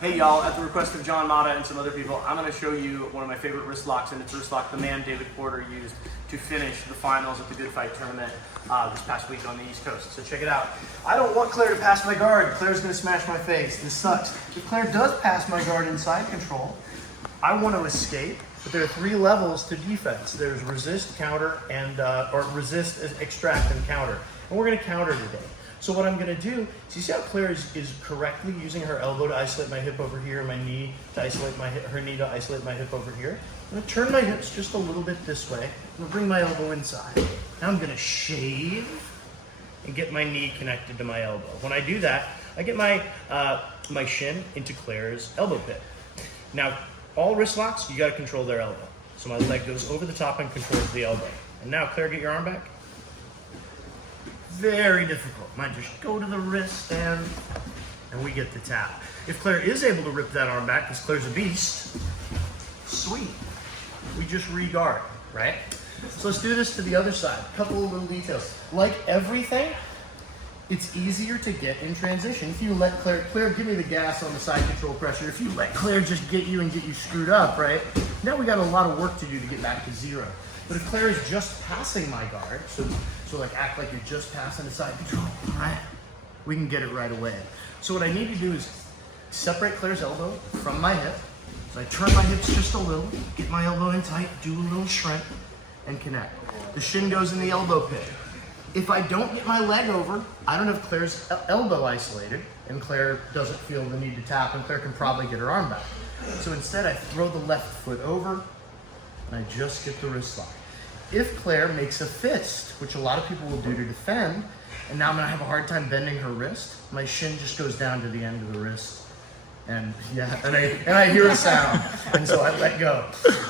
Hey y'all, at the request of John Mata and some other people, I'm going to show you one of my favorite wrist locks, and it's a wrist lock the man David Porter used to finish the finals at the Good Fight tournament this past week on the East Coast. So check it out. I don't want Claire to pass my guard. Claire's going to smash my face. This sucks. If Claire does pass my guard in side control, I want to escape, but there are 3 levels to defense. There's resist, counter, and or resist, extract, and counter. And we're going to counter today. So what I'm going to do is, you see how Claire is correctly using her elbow to isolate my hip over here, and my knee to isolate my hip, her knee to isolate my hip over here. I'm going to turn my hips just a little bit this way. I'm going to bring my elbow inside. Now I'm going to shave and get my knee connected to my elbow. When I do that, I get my my shin into Claire's elbow pit. Now, all wrist locks, you got to control their elbow. So my leg goes over the top and controls the elbow. And now, Claire, get your arm back. Very difficult. Might just go to the wrist and we get the tap. If Claire is able to rip that arm back, because Claire's a beast, sweet. We just re-guard, right? So let's do this to the other side. A couple of little details. Like everything, it's easier to get in transition. If you let Claire, give me the gas on the side control pressure. If you let Claire just get you and get you screwed up, right? Now we got a lot of work to do to get back to 0. But if Claire is just passing my guard, so like act like you're just passing the side control, right? We can get it right away. So what I need to do is separate Claire's elbow from my hip. So I turn my hips just a little, get my elbow in tight, do a little shrimp, and connect. The shin goes in the elbow pit. If I don't get my leg over, I don't have Claire's elbow isolated, and Claire doesn't feel the need to tap, and Claire can probably get her arm back. So instead, I throw the left foot over, and I just get the wrist lock. If Claire makes a fist, which a lot of people will do to defend, and now I'm gonna have a hard time bending her wrist, my shin just goes down to the end of the wrist, and yeah, and I hear a sound, and so I let go.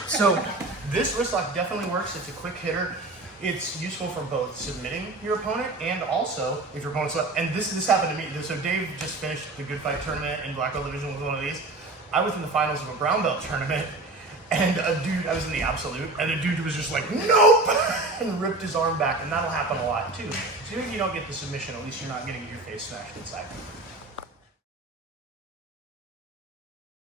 So this wrist lock definitely works. It's a quick hitter. It's useful for both submitting your opponent and also if your opponent's left. And this happened to me. So Dave just finished the Good Fight tournament in black belt division with one of these. I was in the finals of a brown belt tournament. And a dude, I was in the absolute, and a dude was just like, nope, and ripped his arm back, and that'll happen a lot too. So even if you don't get the submission, at least you're not getting your face smashed inside.